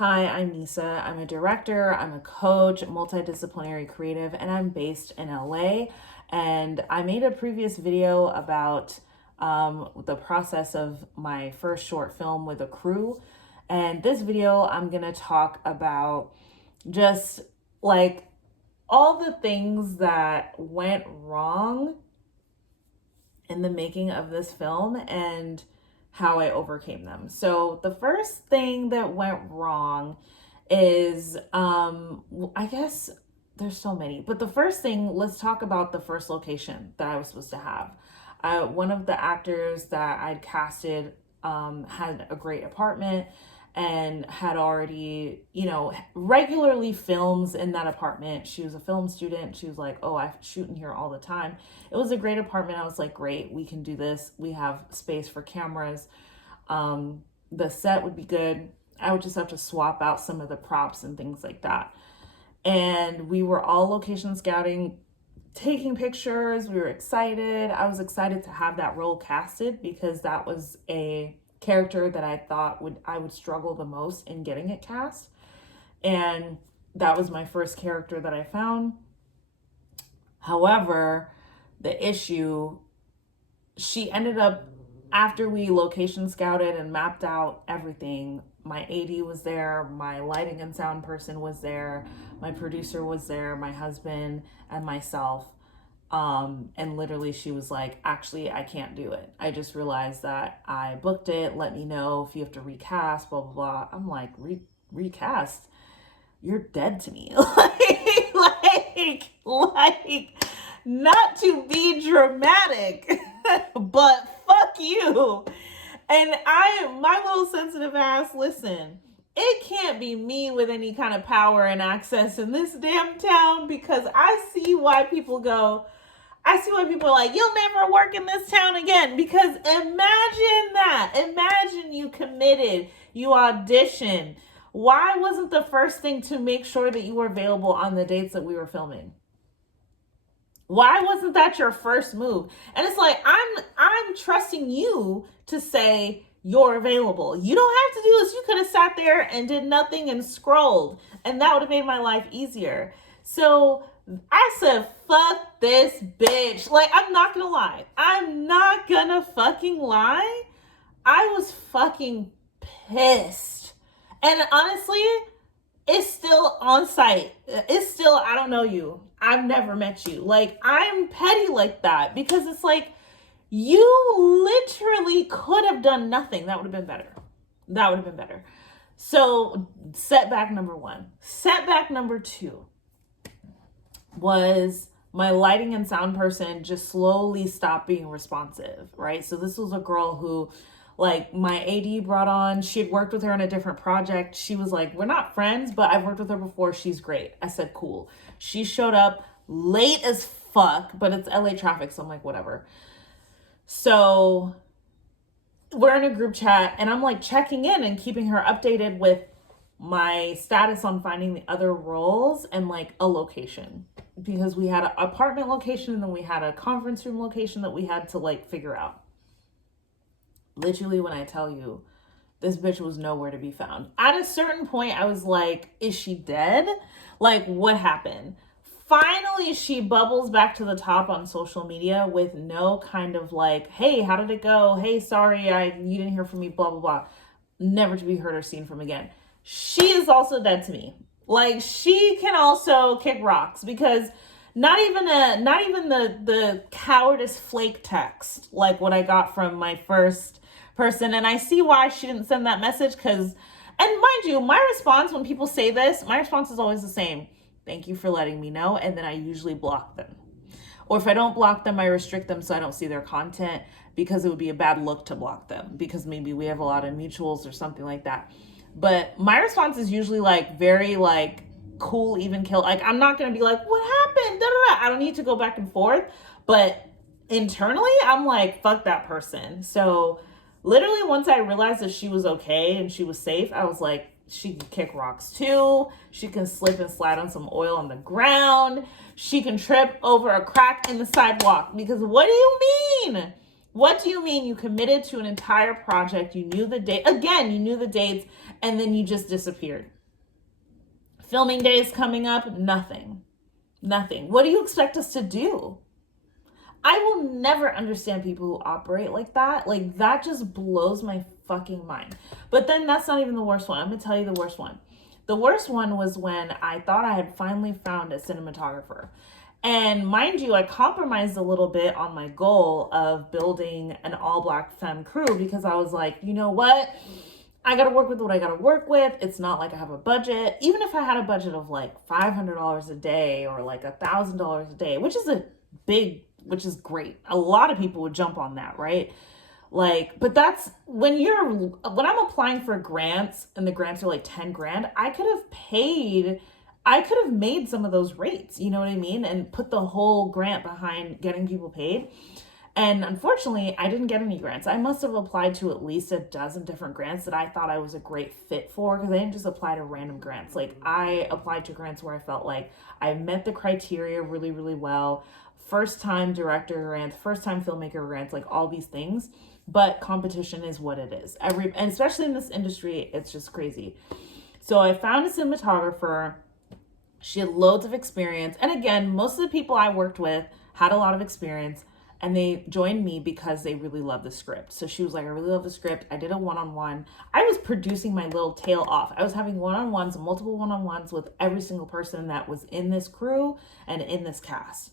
Hi, I'm Nisa. I'm a director, I'm a coach, multidisciplinary creative, and I'm based in LA. And I made a previous video about the process of my first short film with a crew. And this video, I'm going to talk about just like all the things that went wrong in the making of this film and how I overcame them. So the first thing that went wrong is I guess there's so many, but the first thing, let's talk about the first location that I was supposed to have. One of the actors that I'd casted had a great apartment and had already, regularly films in that apartment. She was a film student. She was like, oh, I shoot in here all the time. It was a great apartment. I was like, great, we can do this. We have space for cameras. The set would be good. I would just have to swap out some of the props and things like that. And we were all location scouting, taking pictures. We were excited. I was excited to have that role casted because that was a character that I thought I would struggle the most in getting it cast. And that was my first character that I found. However, the issue, she ended up, after we location scouted and mapped out everything, my AD was there, my lighting and sound person was there, my producer was there, my husband, and myself. And literally she was like, actually, I can't do it. I just realized that I booked it. Let me know if you have to recast, blah, blah, blah. I'm like, recast? You're dead to me. like, not to be dramatic, but fuck you. And my little sensitive ass, listen, it can't be me with any kind of power and access in this damn town, because I see why people are like, you'll never work in this town again. Because imagine that. Imagine you committed, you auditioned. Why wasn't the first thing to make sure that you were available on the dates that we were filming? Why wasn't that your first move? And it's like, I'm trusting you to say you're available. You don't have to do this. You could have sat there and did nothing and scrolled, and that would have made my life easier. So I said, fuck this bitch. Like, I'm not gonna lie. I'm not gonna fucking lie. I was fucking pissed. And honestly, it's still on site. It's still, I don't know you. I've never met you. Like, I'm petty like that, because it's like, you literally could have done nothing. That would have been better. That would have been better. So, setback number one. Setback number two was my lighting and sound person just slowly stopped being responsive, right? So this was a girl who, like, my AD brought on. She had worked with her on a different project. She was like, we're not friends, but I've worked with her before. She's great. I said, cool. She showed up late as fuck, but it's LA traffic, so I'm like, whatever. So we're in a group chat, and I'm like checking in and keeping her updated with my status on finding the other roles and like a location, because we had an apartment location and then we had a conference room location that we had to like figure out. Literally, when I tell you, this bitch was nowhere to be found. At a certain point, I was like, is she dead? Like, what happened? Finally, she bubbles back to the top on social media with no kind of like, hey, how did it go? Hey, sorry, you didn't hear from me, blah, blah, blah. Never to be heard or seen from again. She is also dead to me. Like, she can also kick rocks, because not even the cowardice flake text, like what I got from my first person. And I see why she didn't send that message, because, and mind you, my response when people say this, my response is always the same. Thank you for letting me know. And then I usually block them. Or if I don't block them, I restrict them so I don't see their content, because it would be a bad look to block them, because maybe we have a lot of mutuals or something like that. But my response is usually like very like cool, even kill. Like, I'm not going to be like, what happened? Da, da, da. I don't need to go back and forth. But internally, I'm like, fuck that person. So literally, once I realized that she was okay and she was safe, I was like, she can kick rocks too. She can slip and slide on some oil on the ground. She can trip over a crack in the sidewalk. Because what do you mean? What do you mean you committed to an entire project? You knew the date. Again, you knew the dates, and then you just disappeared. Filming days coming up, nothing. Nothing. What do you expect us to do? I will never understand people who operate like that. Like, that just blows my fucking mind. But then that's not even the worst one. I'm going to tell you the worst one. The worst one was when I thought I had finally found a cinematographer. And mind you, I compromised a little bit on my goal of building an all-black femme crew because I was like, you know what? I got to work with what I got to work with. It's not like I have a budget. Even if I had a budget of like $500 a day or like $1,000 a day, which is great. A lot of people would jump on that, right? Like, but that's when I'm applying for grants and the grants are like 10 grand, I could have made some of those rates, you know what I mean? And put the whole grant behind getting people paid. And unfortunately, I didn't get any grants. I must have applied to at least a dozen different grants that I thought I was a great fit for, because I didn't just apply to random grants. Like, I applied to grants where I felt like I met the criteria really, really well. First time director grants, first time filmmaker grants, like all these things. But competition is what it is. And especially in this industry, it's just crazy. So I found a cinematographer. She had loads of experience. And again, most of the people I worked with had a lot of experience, and they joined me because they really loved the script. So she was like, I really love the script. I did a one-on-one. I was producing my little tail off. I was having one-on-ones, multiple one-on-ones with every single person that was in this crew and in this cast.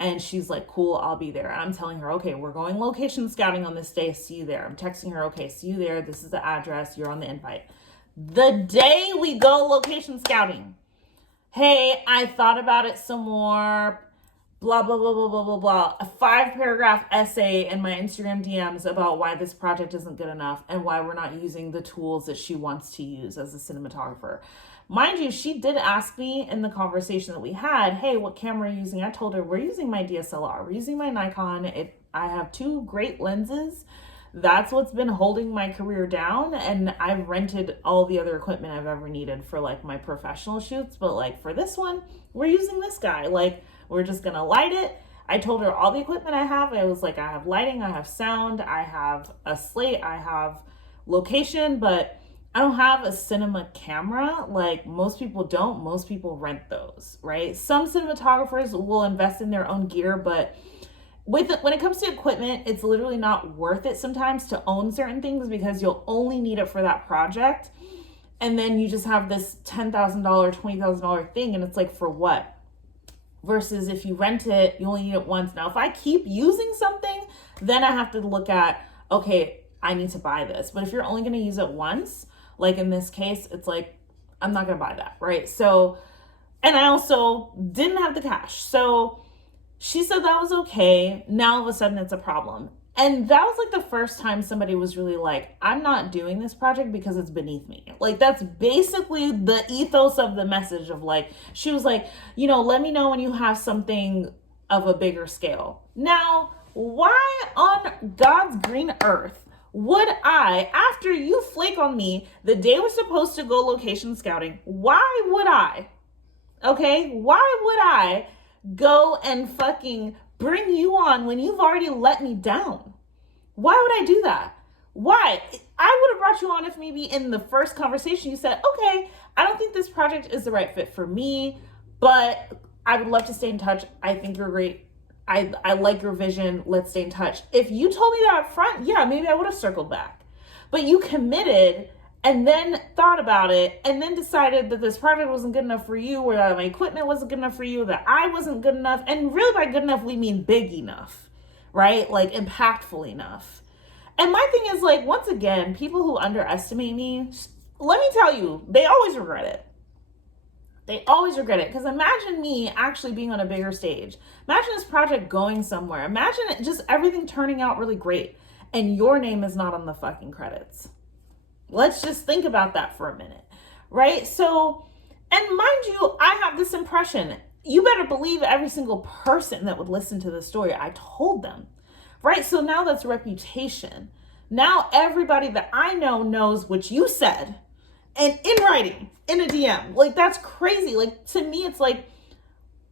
And she's like, cool, I'll be there. And I'm telling her, okay, we're going location scouting on this day. See you there. I'm texting her, okay, see you there. This is the address. You're on the invite. The day we go location scouting, hey, I thought about it some more, blah, blah, blah, blah, blah, blah, blah. A 5-paragraph essay in my Instagram DMs about why this project isn't good enough and why we're not using the tools that she wants to use as a cinematographer. Mind you, she did ask me in the conversation that we had, hey, what camera are you using? I told her, we're using my DSLR. We're using my Nikon. I have 2 great lenses. That's what's been holding my career down. And I've rented all the other equipment I've ever needed for like my professional shoots. But like for this one, we're using this guy. Like, we're just going to light it. I told her all the equipment I have. I was like, I have lighting, I have sound, I have a slate, I have location, but I don't have a cinema camera. Like most people don't. Most people rent those, right? Some cinematographers will invest in their own gear, but when it comes to equipment, it's literally not worth it sometimes to own certain things because you'll only need it for that project. And then you just have this $10,000, $20,000 thing, and it's like, for what? Versus if you rent it, you only need it once. Now, if I keep using something, then I have to look at, okay, I need to buy this. But if you're only going to use it once, like in this case, it's like, I'm not going to buy that, right? So, and I also didn't have the cash. So she said that was okay. Now all of a sudden it's a problem. And that was like the first time somebody was really like, I'm not doing this project because it's beneath me. Like, that's basically the ethos of the message of like, she was like, you know, let me know when you have something of a bigger scale. Now, why on God's green earth would I, after you flake on me the day we're supposed to go location scouting, why would I go and fucking bring you on when you've already let me down? Why would I do that? Why? I would have brought you on if maybe in the first conversation you said, okay, I don't think this project is the right fit for me, but I would love to stay in touch. I think you're great. I like your vision. Let's stay in touch. If you told me that up front, yeah, maybe I would have circled back. But you committed and then thought about it and then decided that this project wasn't good enough for you, or that my equipment wasn't good enough for you, that I wasn't good enough. And really by good enough, we mean big enough, right? Like impactful enough. And my thing is, like, once again, people who underestimate me, let me tell you, they always regret it. They always regret it. Because imagine me actually being on a bigger stage. Imagine this project going somewhere. Imagine it just everything turning out really great and your name is not on the fucking credits. Let's just think about that for a minute, right? So, and mind you, I have this impression. You better believe every single person that would listen to the story, I told them, right? So now that's reputation. Now everybody that I know knows what you said, and in writing, in a DM. Like, that's crazy. Like, to me, it's like,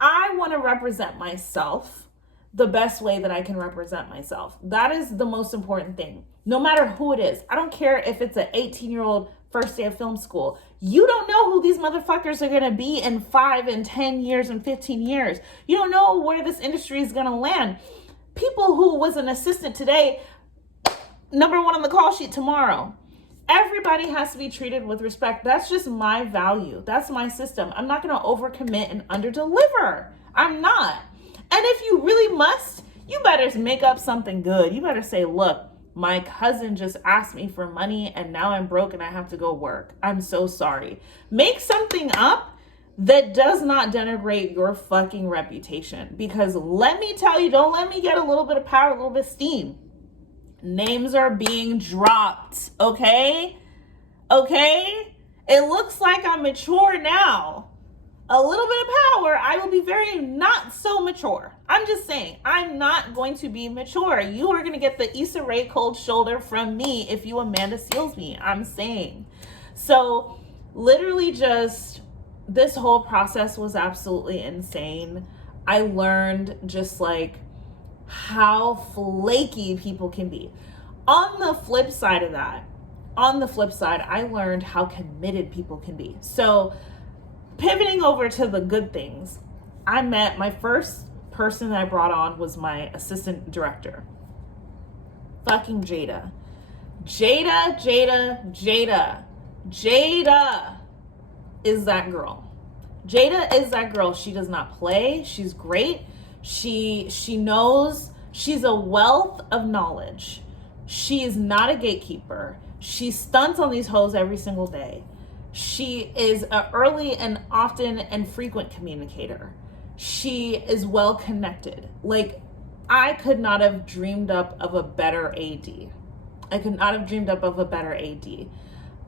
I want to represent myself the best way that I can represent myself. That is the most important thing. No matter who it is. I don't care if it's an 18-year-old first day of film school. You don't know who these motherfuckers are going to be in 5 and 10 years and 15 years. You don't know where this industry is going to land. People who was an assistant today, number 1 on the call sheet tomorrow. Everybody has to be treated with respect. That's just my value. That's my system. I'm not going to overcommit and underdeliver. I'm not. And if you really must, you better make up something good. You better say, look, my cousin just asked me for money and now I'm broke and I have to go work. I'm so sorry. Make something up that does not denigrate your fucking reputation. Because let me tell you, don't let me get a little bit of power, a little bit of steam. Names are being dropped, okay? Okay? It looks like I'm mature now. A little bit of power, I will be very not so mature. I'm just saying, I'm not going to be mature. You are going to get the Issa Rae cold shoulder from me if you Amanda Seals me. I'm saying. So literally just this whole process was absolutely insane. I learned just like how flaky people can be. On the flip side of that, I learned how committed people can be. So pivoting over to the good things, I met my first person that I brought on was my assistant director. Fucking Jada. Jada is that girl. Jada is that girl. She does not play. She's great. She knows. She's a wealth of knowledge. She is not a gatekeeper. She stunts on these hoes every single day. She is an early and often and frequent communicator. She is well connected. Like, I could not have dreamed up of a better AD.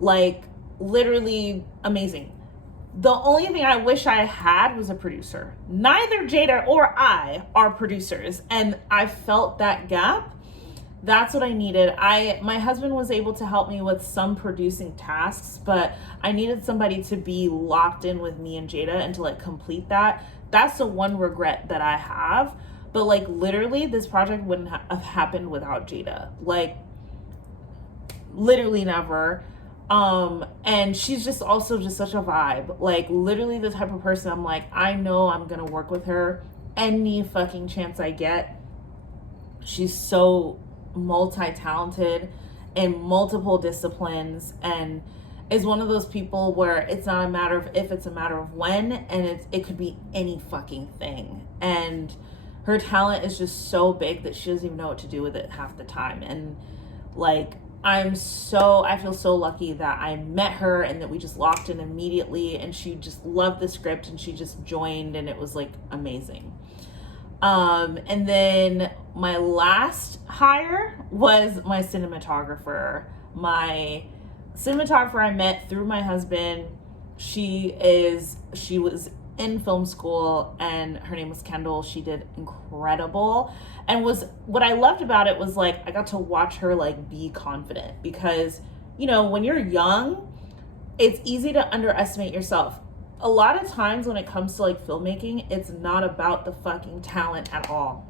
Like, literally amazing. The only thing I wish I had was a producer. Neither Jada or I are producers, and I felt that gap. That's what I needed. My husband was able to help me with some producing tasks, but I needed somebody to be locked in with me and Jada and to like complete that. That's the one regret that I have. But like literally this project wouldn't have happened without Jada. Like literally never. And she's just also just such a vibe. Like literally the type of person I'm like, I know I'm gonna work with her any fucking chance I get. She's so multi-talented in multiple disciplines and is one of those people where it's not a matter of if, it's a matter of when, and it could be any fucking thing. And her talent is just so big that she doesn't even know what to do with it half the time. And like I feel so lucky that I met her and that we just locked in immediately, and she just loved the script and she just joined, and it was like amazing. And then my last hire was my cinematographer. My cinematographer I met through my husband. She was in film school and her name was Kendall. She did incredible. And what I loved about it was like, I got to watch her like be confident, because, you know, when you're young, it's easy to underestimate yourself. A lot of times when it comes to like filmmaking, it's not about the fucking talent at all.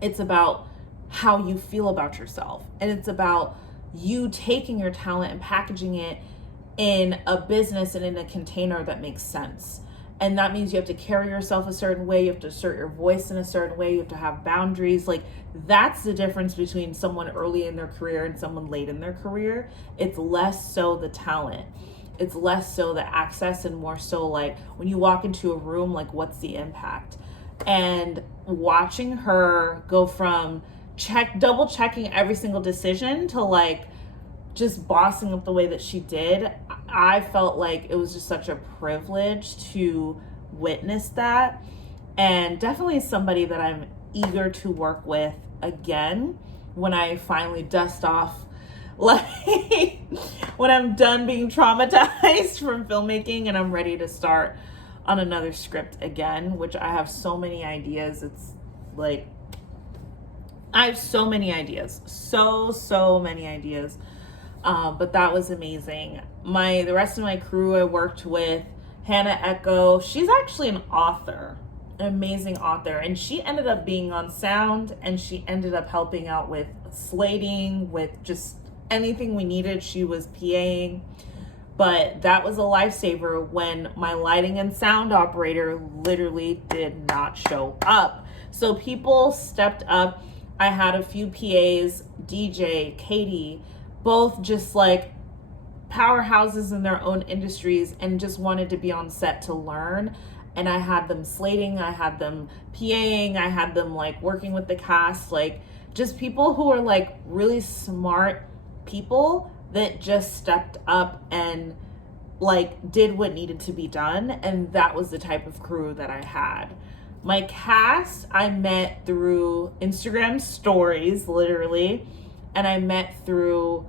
It's about how you feel about yourself. And it's about you taking your talent and packaging it in a business and in a container that makes sense. And that means you have to carry yourself a certain way. You have to assert your voice in a certain way. You have to have boundaries. Like that's the difference between someone early in their career and someone late in their career. It's less so the talent. It's less so the access and more so like when you walk into a room, like what's the impact? And watching her go from double checking every single decision to like just bossing up the way that she did, I felt like it was just such a privilege to witness that. And definitely somebody that I'm eager to work with again when I finally dust off, like when I'm done being traumatized from filmmaking and I'm ready to start on another script again, which I have so many ideas. It's like, I have so many ideas, so many ideas. But that was amazing. The rest of my crew I worked with, Hannah Echo, she's actually an author. an amazing author, and she ended up being on sound, and she ended up helping out with slating, with just anything we needed. She was PAing. But that was a lifesaver when my lighting and sound operator literally did not show up. So people stepped up. I had a few PAs, DJ, Katie, both just like powerhouses in their own industries and just wanted to be on set to learn. And I had them slating, I had them PAing, I had them like working with the cast, like just people who are like really smart people that just stepped up and like did what needed to be done. And that was the type of crew that I had. My cast I met through Instagram stories, literally, and I met through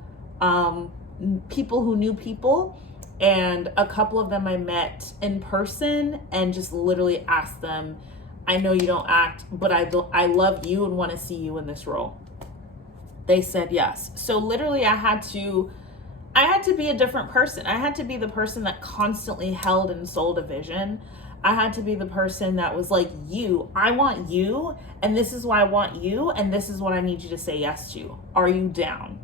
people who knew people, and a couple of them I met in person and just literally asked them, I know you don't act, but I love you and want to see you in this role. They said yes. So literally I had to be a different person. I had to be the person that constantly held and sold a vision. I had to be the person that was like, I want you, and this is why I want you, and this is what I need you to say yes to. Are you down?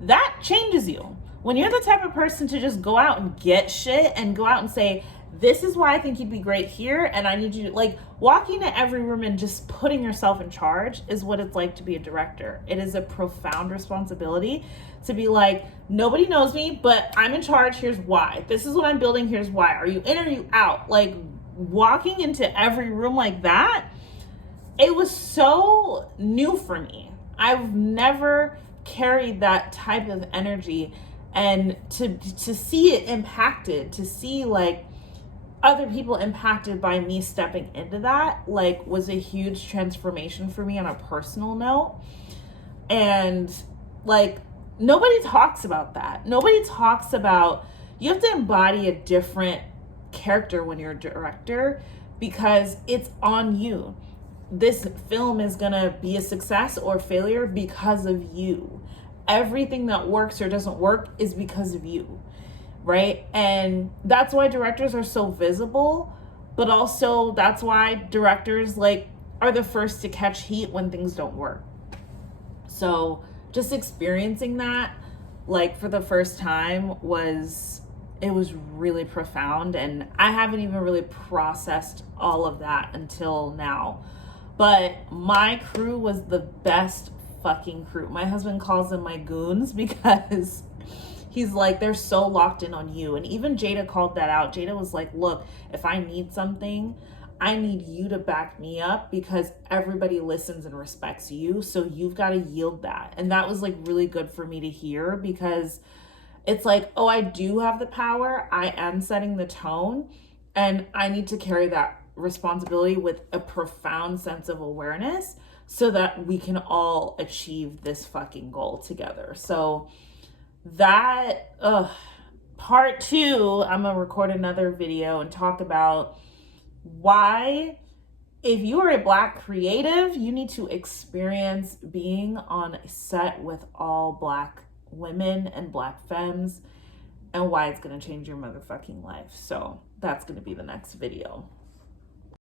That changes you. When you're the type of person to just go out and get shit and go out and say, this is why I think you'd be great here, and I need you to, like, walking to every room and just putting yourself in charge is what it's like to be a director. It is a profound responsibility to be like, nobody knows me, but I'm in charge, here's why. This is what I'm building, here's why. Are you in or are you out? Like, walking into every room like that, it was so new for me. I've never carried that type of energy, and to see it impacted, to see like other people impacted by me stepping into that, like, was a huge transformation for me on a personal note. And like, nobody talks about that. Nobody talks about, you have to embody a different character when you're a director, because it's on you. This film is gonna be a success or failure because of you. Everything that works or doesn't work is because of you, right? And that's why directors are so visible, but also that's why directors like are the first to catch heat when things don't work. So just experiencing that like for the first time was really profound, and I haven't even really processed all of that until now. But my crew was the best fucking crew. My husband calls them my goons because he's like, they're so locked in on you. And even Jada called that out. Jada was like, look, if I need something, I need you to back me up, because everybody listens and respects you. So you've got to yield that. And that was like really good for me to hear, because it's like, oh, I do have the power. I am setting the tone, and I need to carry that responsibility with a profound sense of awareness so that we can all achieve this fucking goal together. So that, part 2, I'm gonna record another video and talk about why, if you are a Black creative, you need to experience being on a set with all Black women and Black femmes, and why it's gonna change your motherfucking life. So that's gonna be the next video.